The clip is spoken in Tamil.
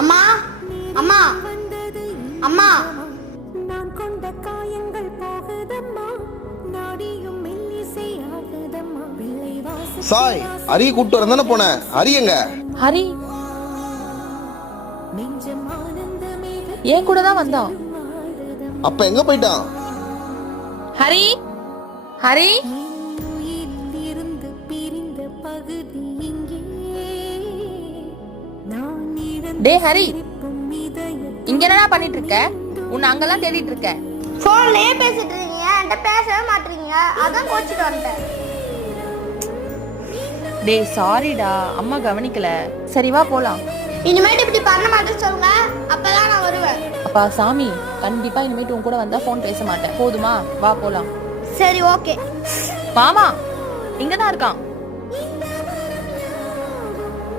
அம்மா அம்மா அம்மா நான் கொண்ட காயங்கள் போகுதம்மா நாடியும் மெல்லிசை ஆகுதம்மா விளைவாசி சாய் ஹரி கூப்பிட்டு வரதானே போனேன். ஹரி எங்க? ஹரி நெஞ்சம் ஆனந்தமே ஏன் கூட தான் வந்தான். அப்ப எங்க போயிட்டான்? ஹரி ஹரி இருந்து பிரிந்த பகுதி இங்கே நான் டேய் ஹரி, இதய இங்க என்னடா பண்ணிட்டு இருக்க? உன்னை அங்கெல்லாம் தேடிட்டு இருக்க. போன்லயே பேசிட்டு இருக்கீங்க, என்கிட்ட பேசவே மாட்டீங்க, அதான் கோச்சிட்டு வந்துட்டேன். டேய் சாரிடா, அம்மா கவனிக்கல. சரி வா போலாம். இனிமேட்டு இப்படி பண்ண மாட்டேன்னு சொல்லுங்க, அப்பதான் நான் வருவேன். அப்பா சாமி, கண்டிப்பா இனிமேட்டு உன் கூட வந்தா போன் பேச மாட்டேன். போதுமா? வா போலாம். சரி ஓகே. மாமா இங்கதான் இருக்கான்.